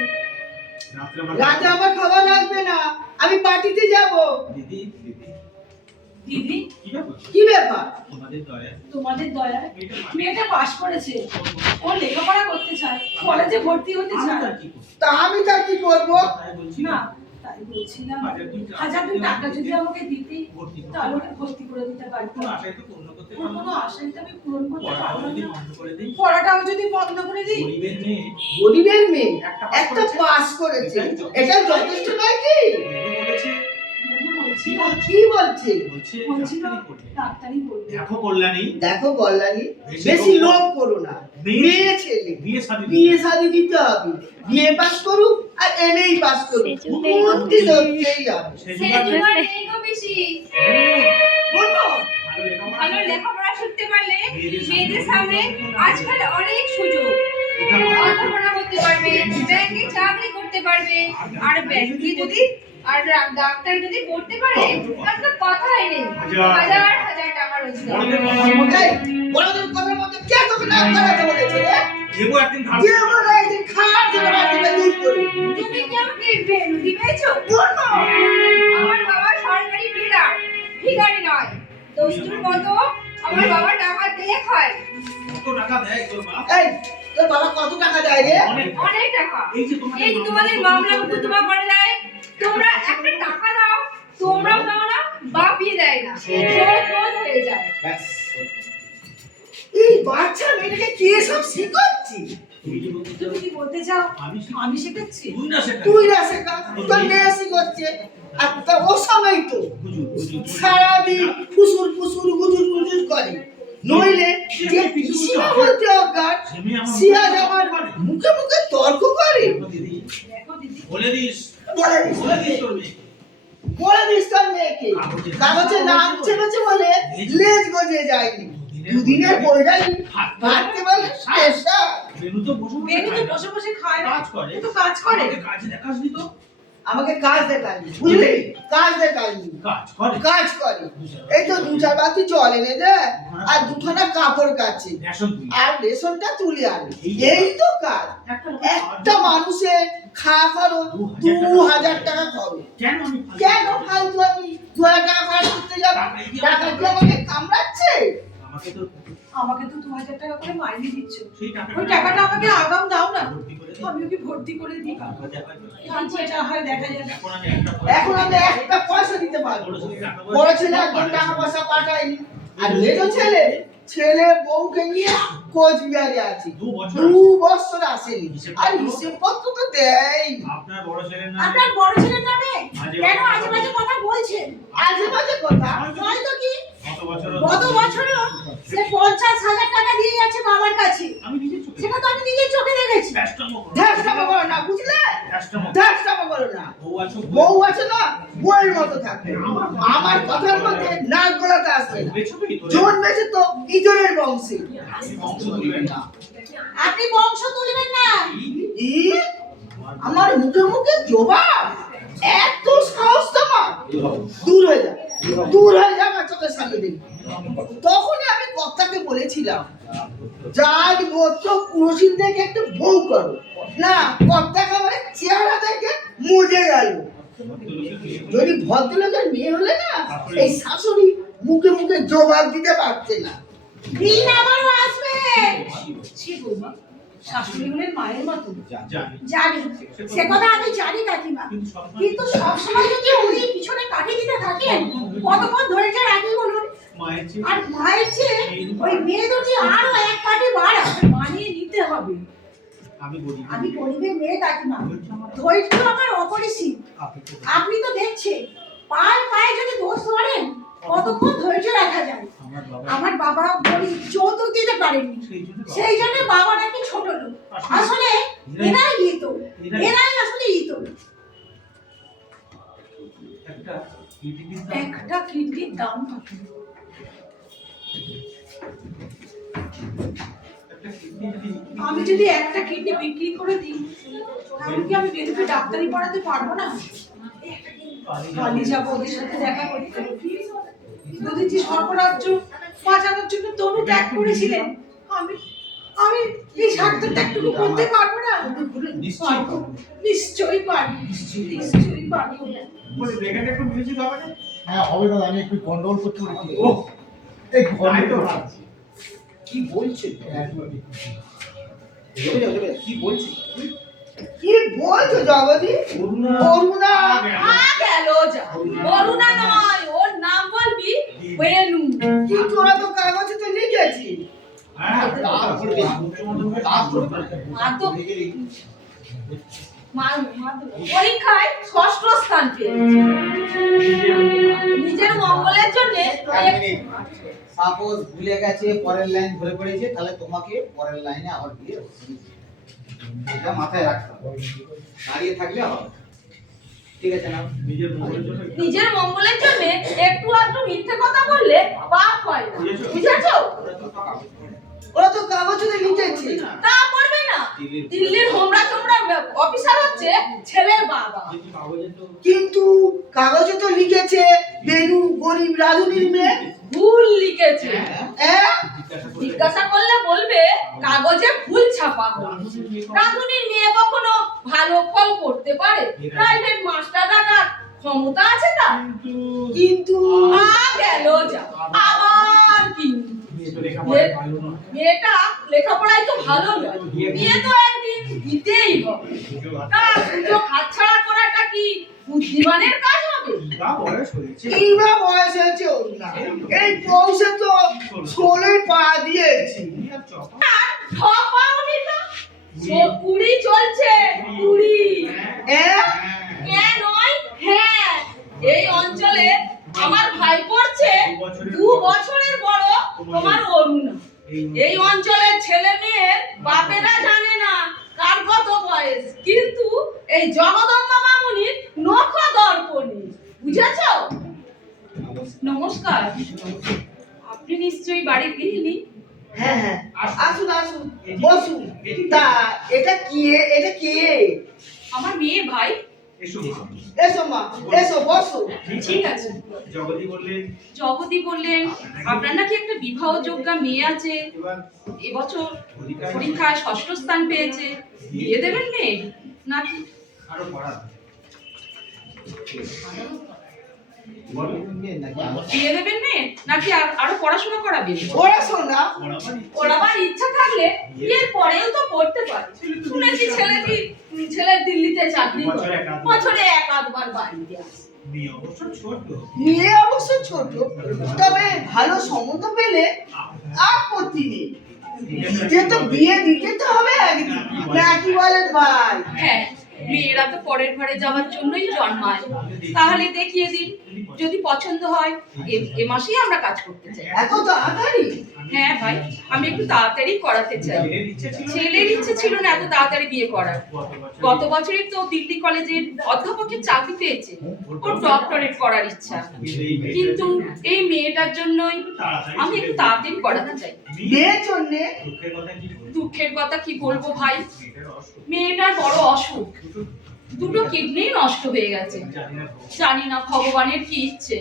রাতে আমার খাবার লাগবে না, আমি পার্টিতে যাব। দিদি দিদি, কি ব্যাপার? তোমাদের দয়ায় মেয়েটা পাশ করেছে, ও লেখাপড়া করতে চায়, কলেজে ভর্তি হতে চায়। তা আমি তা কি করব? না তাই বলছিলাম, 1000 টাকা যদি আমাকে দিতে তাহলে ওকে ভর্তি করে দিতে পারতাম। কোনো আশাই তো আমি পূরণ করতে পারলাম না। পড়াটাও যদি বন্ধ করে দিই। গরিবের মেয়ে একটা পাস করেছে, এটা যথেষ্ট নয় কি? বন্ধু বলছি কি বলছে? বলছিল ডাক্তারি পড়বে। দেখো কল্যাণী, বেশি লোভ করো না। মেয়ে ছেলে বিয়ে শাদী দিতে হবে, বিয়ে পাস করুক আর এমএই পাস করুক, উন্নতি হচ্ছেই হবে। সেজুমা নেই গো পিসি। ভালো লেখাপড়া শিখতে পারলে মেয়েদের সামনে আজকাল অনেক সুযোগ। অধ্যাপনা করতে পারবে, ব্যাংকে চাকরি করতে পারবে, আর ব্যাংকে যদি আর ডাক্তার যদি পড়তে পারে তার তো কথাই নেই, হাজার হাজার টাকা রোজগার। এই বড়দের কথার মধ্যে কে তোকে না করাতে বলেছে রে? দেবো না, একদিন খাওয়ার জন্য রাখবে দূর করে। তুমি কি আমাকে বেনু দিবেছো? আমার বাবা সরকারি বিড়াল, ভিখারি নয়। দস্তুর মতো আমার বাবা টাকা দিয়ে খায়। এই তোর বাবা কত টাকা দেয় রে? অনেক টাকা। এই যে তোমাদের মামলা মুকদ্দমা করে দেয়, তোমরা একটা টাকা দাও, তোমরাও দাও না, বাপিয়ে দেয় না, শোধ হয়ে যায়। এই বাচ্চা মেয়েটাকে কে সব শিখাচ্ছি? তুমি কি বলতে চাও আমি শেখাচ্ছি? তুই না শেখা, তোর মেয়ে শিখাচ্ছে। আর তা ও সময় তো সারাদিন ফুসুর ফুসুর গুজুর গুজুর করে, নইলে যে পিসিমা বলতে অজ্ঞান সিয়াজ আমার মুখে মুখে তর্ক করে। দেখো দিদি, বলে দিস বলে দিস তোর মেয়েকে কাগজে নাম চেপেছে বলে লেজ গজে যায়নি, দুদিনের পয়সাই ভাবতে বলে শেষা। বেনু তো বসে বসে খায় না, কাজ করে, ও তো কাজ করে। কাজে দেখাসনি তো, আমাকে কাজ দেখায়নি, বুঝলি? কাজ দেখায়নি, কাজ করে। এই তো 2-4 বাতি জল এনে দেয় আর 2খানা কাপড় কাচ্ছে আর রেশনটা তুলে আনে, এই তো কাজ। একটা মানুষের খাওয়া খরচ 2000 টাকা খরচ। কেন ফালতু আমি 2000 টাকা খরচ করতে যাবো? টাকা দিয়ে আমাকে কামড়াচ্ছে। আমাকে তো 2000 টাকা করে মাইনে দিচ্ছ, সেই ওই টাকাটা আমাকে আগাম দাও না, ভর্তি করে দিই। আমি ওকে ভর্তি করে দিই, তারপর দেখা যাবে। তারপর যা হয় দেখা যাবে। এখন আমি এখন একটা আমি একটা পয়সা দিতে পারবো বড় না। ছেলে টাকা পয়সা বড় ছেলে একদম টাকা পয়সা পাঠায়নি, আর মেজো ছেলে ছেলে বউকে নিয়ে কোচবিহারে আছে, 2 বছর 2 বছর আসেনি, আর হিসেব পত্র তো দেয়নি। আপনার বড় ছেলের নামে আপনার বড় ছেলের নামে আজে কেন বাজে আজে বাজে কথা বলছেন? আজে বাজে কথা। হয়তো কি গত বছর গত বছরও সে 50,000 টাকা দিয়ে যাচ্ছে বাবার কাছে, আমি নিজে চোখে সেটা তো আমি নিজের চোখে দেখেছি। ব্যস্তমো করো ধ্যাসটামো করো না, বুঝলে? ব্যস্তমো ধ্যাসটামো করো না। বউ আছো বউ আছে না, বউয়ের মতো থাকে। আমার কথার মধ্যে নাক গলাতে আসবে না। বেছো কি তোরে জন্মেছে তো ইজনের বংশে। আপনি বংশ তুলবেন না আপনি বংশ তুলবেন না। ই আমার মুখে মুখে জবাব, এত সাহস তোমার? দূর হয়ে যা, দূর হয়ে যা আমার চোখের সামনে দেখি। তখনই আমি কর্তাকে বলেছিলাম, যার গোত্র পুরোহিত থেকে একটু বউ করো না, কর্তাকে আমার চেহারা দেখে মজে গেল। যদি ভদ্রলোকের মেয়ে হলে না, এই শাশুড়ি মুখে মুখে জবাব দিতে পারছে না। দিন আবারও আসবে। ছি বৌমা, শাশুড়ি হলেন মায়ের মতো। জানি জানি, সে কথা আমি জানি কাকিমা, কিন্তু সবসময় যদি উনি পিছনে কাটি দিতে থাকেন, কতক্ষণ ধরে যে রাখি বলুন? মায়ের চেয়ে আর মায়ের চেয়ে ওই মেয়ে দুটি আরো এক কাঠি বাড়া মানিয়ে নিতে হবে। আমি বলি আমি গরিবের মেয়ে কাকিমা, ধৈর্য আমার অপরিসীম। আপনি তো দেখছেন, পায়ে পায়ে যদি দোষ ধরেন, কতক্ষণ ধৈর্য রাখা যায়। আমার বাবা গরিব, যৌতুক দিতে পারেননি, সেই জন্য বাবা নাকি ছোট লোক। আসলে এরাই ইত, এরাই আসলে ইত। একটা কিডনির দাম একটা কিডনির দাম কত? একটা কিডনি যদি আমি যদি একটা কিডনি বিক্রি করে দিই, তাহলে কি আমি বেরুকে ডাক্তারি পড়াতে পারবো না? কালি যাবো ওদের সাথে দেখা করতে। মোদিজি সর্বরাজ্য বাঁচানোর জন্য তনু ত্যাগ করেছিলেন, আমি আমি এই স্বার্থ ত্যাগটুকু করতে পারবো না? নিশ্চয়ই পারবো, নিশ্চয়ই পারবো, নিশ্চয়ই পারবো। বলে দেখেন একটু মিউজিক হবে না হ্যাঁ হবে দাদা, আমি একটু কন্ট্রোল করতে পারছি। ও এই তাই তো control ভাবছি। কি বলছে একদমই। কি বলছে কি বলছো জগদী? করুণা করুণা গেল যা, করুণা নয়, ওর নাম বলবি বেনু। কিন্তু ওরা তো কাগজে তো লিখেছি। হ্যাঁ তারপরে মাতো পরীক্ষায় 6ষ্ঠ স্থান পেয়েছে। নিজের মঙ্গলের জন্য সাপোজ ভুলে গেছে, পরের লাইন ধরে পড়েছে, তাহলে তোমাকে পরের লাইনে আবার দিয়ে এটা মাথায় রাখতে হবে, দাঁড়িয়ে থাকলে হবে। ঠিক আছে না? নিজের মনের জন্য নিজের মঙ্গলের জন্য একটু আধটু মিথ্যে কথা বললে পাপ হয় না, বুঝেছো? ওরা তো কাগজে লিখেছি। তা করবে না, দিল্লির হোমরা তোমরা অফিসার হচ্ছে ছেলের বাবা। কিন্তু কাগজে তো লিখেছে বেনু গরিব রাধুনির মেয়ে। ভুল লিখেছে। হ্যাঁ? জিজ্ঞাসা করলে বলবে কাগজে ভুল ছাপা হয়েছে। রাধুনির মেয়ে কখনো ভালো ফল করতে পারে? প্রাইভেট মাস্টার রাখার ক্ষমতা আছে তার? কিন্তু গেল যা, আবার কিন্তু মেয়েটা লেখাপড়ায় তো ভালো নয়, বিয়ে তো একদিন দিতেই হবে। তার সুযোগ হাতছাড়া করাটা কি বুদ্ধিমানের কাজ হবে? বা বয়স হয়েছে কিবা বয়স হয়েছে ওর না, এই বয়সে তো 16 পা দিয়েছি। ঠপাওনি তো, 20 চলছে 20। হ্যাঁ? হ্যাঁ নয় হ্যাঁ, এই অঞ্চলে আমার ভাই পড়ছে 2 বছরের বড় তোমার অরুণা। এই অঞ্চলের ছেলে মেয়ের বাপেরা জানে না কার কত বয়স, কিন্তু এই জগদম্বা মামুনির নখ দর্পণে, বুঝেছো? নমস্কার, আপনি নিশ্চয়ই বাড়ির গৃহিণী? হ্যাঁ হ্যাঁ, আসুন আসুন, বসুন। তা এটা কি? এটা কে? আমার মেয়ে ভাই। এসো এসো মা, এসো বসো। ঠিক আছে। জগদী বললেন জগদী বললেন আপনার নাকি একটা বিবাহযোগ্যা মেয়ে আছে, এবার এবছর পরীক্ষায় 6ষ্ঠ স্থান পেয়েছে, বিয়ে দেবেন মেয়ে নাকি? আরো পড়া বিয়ে দেবেন মেয়ে নাকি আরো পড়াশোনা করাবেন? পড়াশোনা পড়াবার ইচ্ছা থাকলে বিয়ের পরেও তো পড়তে পারে। শুনেছি ছেলে দিল্লিতে চাকরি করে, বছরে এক আধবার বাড়িতে আসে। মেয়ে অবশ্য ছোট। মেয়ে অবশ্য ছোট, তবে ভালো সম্বন্ধ পেলে আপত্তি নেই। দিতে তো বিয়ে দিতে তো হবে একদিন, না কি বলেন ভাই? হ্যাঁ, মেয়েরা তো পরের ঘরে যাওয়ার জন্যই জন্মায়। তাহলে দেখিয়ে দিন, যদি পছন্দ হয় এ মাসেই আমরা কাজ করতে চাই। এত তাড়াতাড়ি? হ্যাঁ ভাই, আমি একটু তাড়াতাড়ি করাতে চাই। ছেলের ইচ্ছে ছিল না এত তাড়াতাড়ি বিয়ে করার। গত বছরই তো দিল্লি কলেজের অধ্যাপকের চাকরি পেয়েছে, ওর ডক্টরেট করার ইচ্ছা। কিন্তু এই মেয়েটার জন্যই আমি একটু তাড়াতাড়ি করাতে চাই। মেয়ের জন্যে? দুঃখের কথা কি বলবো ভাই, মেয়েটার বড় অসুখ, দুটো কিডনি নষ্ট হয়ে গেছে। জানি না ভগবানের কি ইচ্ছে।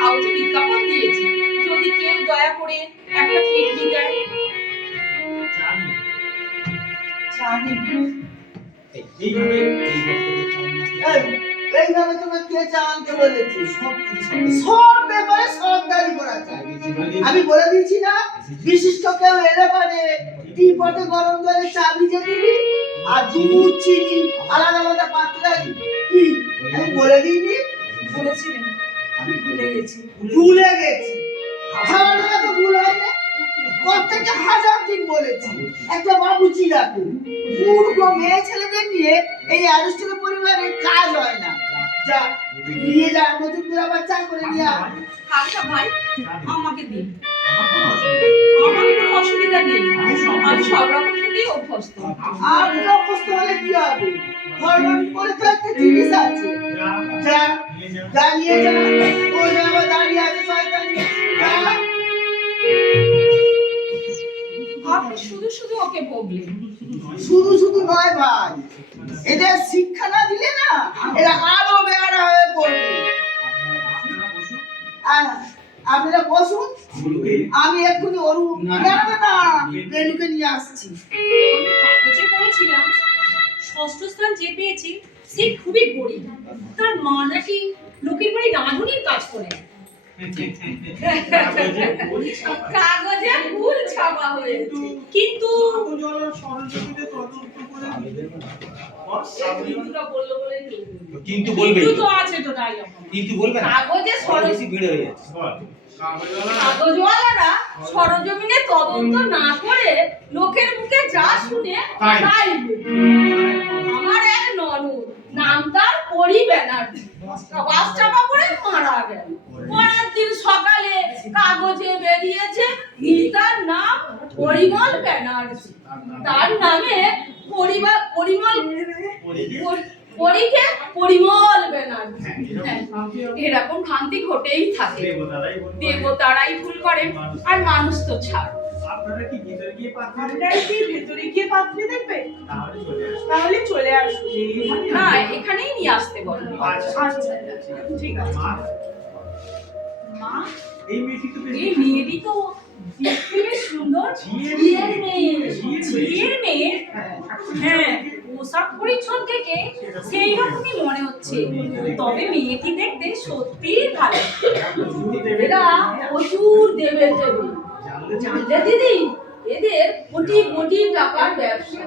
কাউকে বিজ্ঞাপন দিয়েছি, যদি কেউ দয়া করে একটা কিডনি দেয়। এইভাবে তোমার কে চা আনতে বলেছে? সব ব্যাপারে সবদারি করা চাই। আমি বলে দিচ্ছি না, বিশিষ্ট কেউ এলে পারে টিপটে গরম জলে চা ভিজে দিবি, আর দুধ চিনি আলাদা আলাদা পাত্রে কি আমি বলে দিইনি? বলেছিলেন, আমি ভুলে গেছি। ভুলে গেছি? খাওয়াটা তো ভুল হয় না। প্রত্যেকে হাজার দিন বলেছি একটা বাবুচি রাখুন। মূর্খ মেয়ে ছেলেদের নিয়ে এই আনুষ্ঠানিক পরিবারে কাজ হয় না। যা নিয়ে যা, নতুন করে আবার চা করে নিয়ে আয়। আচ্ছা ভাই, আমাকে দিন, আমার কোনো অসুবিধা নেই। আমি সব রকম থেকেই অভ্যস্ত। আপনি অভ্যস্ত হলে কি হবে? হরমোন করে তো একটা জিনিস আছে। যা যা নিয়ে যা, ওই যে আবার দাঁড়িয়ে আছে শয়তান। যা। আপনি শুধু শুধু ওকে বকলেন। শুধু শুধু নয় ভাই, এদের শিক্ষা না দিলে না এরা আরো বেয়ারা হয়ে পড়বে। আপনারা বসুন, আমি এক্ষুনি অরু না বেলুকে নিয়ে আসছি। আমি কাগজে পড়েছিলাম ষষ্ঠ স্থান যে পেয়েছি সে খুবই গরিব, তার মা নাকি লোকের বাড়ি রাঁধুনির কাজ করে। কাগজে ভুল ছাপা হয়েছে, কিন্তু কিন্তু বলবে তো আছে তো, তাই কিন্তু বলবে না, কাগজে বেশি ভিড় হয়ে যাচ্ছে। কাগজওয়ালারা সরজমিনে তদন্ত না করে লোকের মুখে যা শুনে তাই বলে। আমার এক ননদ, নাম তার পরি ব্যানার্জি, বাস চাপা পড়ে মারা গেল। পরের দিন সকালে কাগজে বেরিয়েছে গীতার নাম পরিমল ব্যানার্জি। তার নামে পরীকে পরিমল ব্যানার্জি। এরকম ভ্রান্তি ঘটেই থাকে। দেবতারাই ভুল করেন, আর মানুষ তো ছাড়। আপনারা কি ভিতরে গিয়ে পাত্রে আপনারা কি ভেতরে গিয়ে পাত্রে দেখবে? তাহলে চলে আসুন। না, এখানেই নিয়ে আসতে বলেন। আচ্ছা ঠিক আছে। মা, এই মেয়েটি তো এই মেয়েটি তো দেখতে বেশ সুন্দর। ঝিয়ের মেয়ে। হ্যাঁ, পোশাক পরিচ্ছদ থেকে সেই রকমই মনে হচ্ছে। তবে মেয়েটি দেখতে সত্যিই ভালো। এরা প্রচুর দেবে জানলে দিদি, এদের কোটি কোটি টাকার ব্যবসা।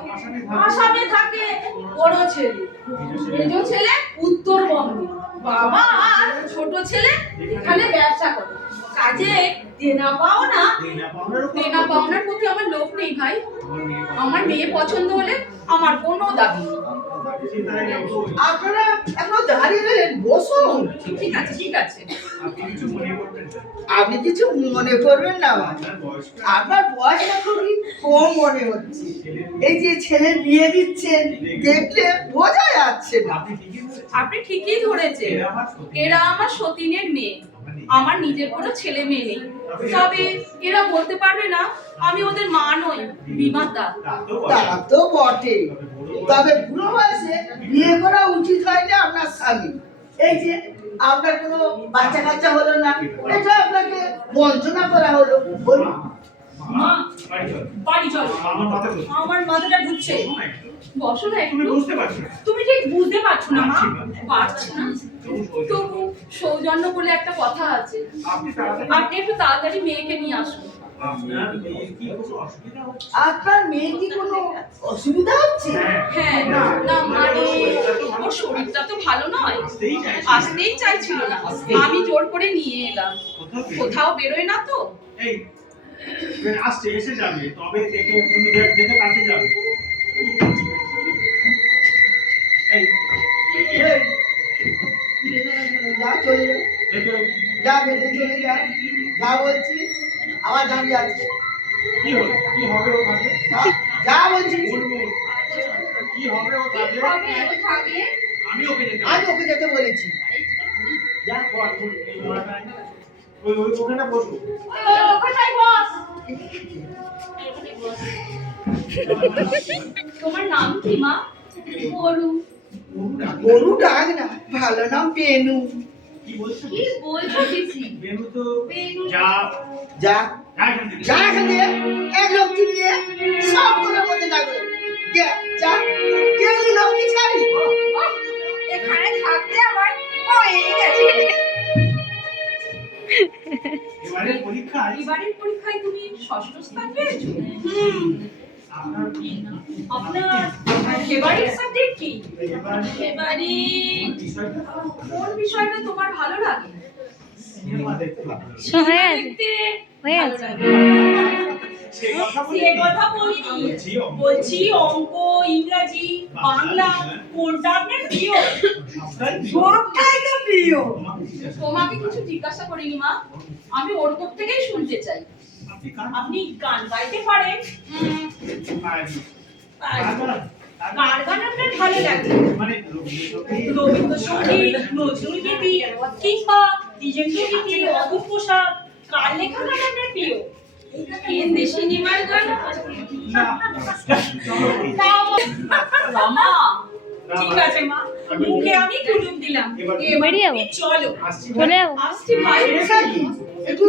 আসামে থাকে বড় ছেলে, মেজ ছেলে উত্তরবঙ্গে, বাবা আর ছোট ছেলে এখানে ব্যবসা করে। কাজে দেনা পাওনার প্রতি আমার লোভ নেই ভাই। আমার মেয়ে পছন্দ হলে আমার কোনো দাবি নেই। আপনারা এখনো দাঁড়িয়ে রইলেন, বসুন। ঠিক আছে ঠিক আছে। আপনি কিছু মনে করবেন না, আপনার বয়সটা খুবই কম মনে হচ্ছে। এই যে ছেলে বিয়ে দিচ্ছেন দেখলে বোঝা যাচ্ছে না। আপনি ঠিকই ধরেছেন, এরা আমার সতীনের মেয়ে। আমার নিজের কোনো ছেলে মেয়ে নেই, তবে এরা বলতে পারবে না আমি ওদের মা নই, বিমাতা। তা তো বটে, তবে বুড়ো বয়সে বিয়ে করা উচিত হয় না আপনার স্বামী। এই যে আপনার কোনো বাচ্চা কাচ্চা হলো না, এটা আপনাকে বঞ্চনা করা হলো। বলুন মা বাড়ি চল। বাড়ি চলো। আমার মাথা ধরছে। আমার মাথাটা ঘুরছে। শোনো না একটু। বসো না তুমি একটু। বুঝতে পারছো না। তুমি ঠিক বুঝতে পারছো না মা। পারছি না। পারছি না। তবু সহ্য তবু সৌজন্য বলে একটা কথা আছে। আপনি তাড়াতাড়ি আপনি একটু তাড়াতাড়ি মেয়েকে নিয়ে আসুন। আপনার মেয়ের কি কোনো অসুবিধা হচ্ছে? আপনার মেয়ে কি কোনো অসুবিধা হচ্ছে? হ্যাঁ না মানে ওর শরীরটা তো ভালো নয়, আসতেই চাইছি। আসতেই চাইছিল না, আমি জোর করে নিয়ে এলাম। কোথাও বেরোয় না তো। এই আসছে এসে যাবে, তবে দেখে তুমি দেখে কাছে যাবে। এই এই, যা চলে যা, দেখে যা বেরিয়ে চলে যা, যা বলছি আবার দাঁড়িয়ে আছে, কি হবে? কি হবে ও কাজে? যা বলছি। বলবো কি হবে ও কাজে? হবে ও থাকে। আমি ওকে যেতে আমি ওকে যেতে বলেছি। যা বল বল এই মোড়াটা ওই ওখানে বসো। ওখানটাই বস। তোমার নাম কি মা? বলু। গরু ডাক না, ভালো নাম পেনু। কি বলছো? কি বলছো পিসি? বেনু তো বেনু। যা যা যা এখান থেকে। যা এখান থেকে, এক লক্ষ্মী নিয়ে সব গুলোর মধ্যে ডাকবে। যা গেলি লক্ষ্মী ছাড়ি। এখানে থাকতে আমার হয়ে গেছে। এবারে পরীক্ষায় এবারের পরীক্ষায় তুমি ষষ্ঠ স্থান পেয়েছো। আপনার আপনার ফেভারিট সাবজেক্ট কি? এবার ফেভারিট বিষয়টা কোন বিষয়টা তোমার ভালো লাগে? সিনেমা দেখতে ভালো লাগে। সিনেমা দেখতে ভালো লাগে। সেই কথা বলি। সে কথা বলিনি, বলছি অঙ্ক, ইংরাজি, বাংলা কোনটা আপনার প্রিয়? সবটাই তো প্রিয়। তোমাকে কিছু জিজ্ঞাসা করিনি মা, আমি ওর মুখ থেকেই শুনতে চাই। আপনি কার আপনি গান গাইতে পারেন? পারেন? কার গান আপনার ভালো লাগে? মানে রবীন্দ্রসঙ্গীত, নজরুলগীতি কিংবা দ্বিজেন্দ্র গীতি, অদূর প্রসাদ, কার লেখা গান আপনার প্রিয়? হিন্দি সিনেমার গান? মামা ঠিক আছে মা, মুখে আমি কুলুম দিলাম, এবারে চলো। আসছি আসছি ভাই। এটা কি? একটু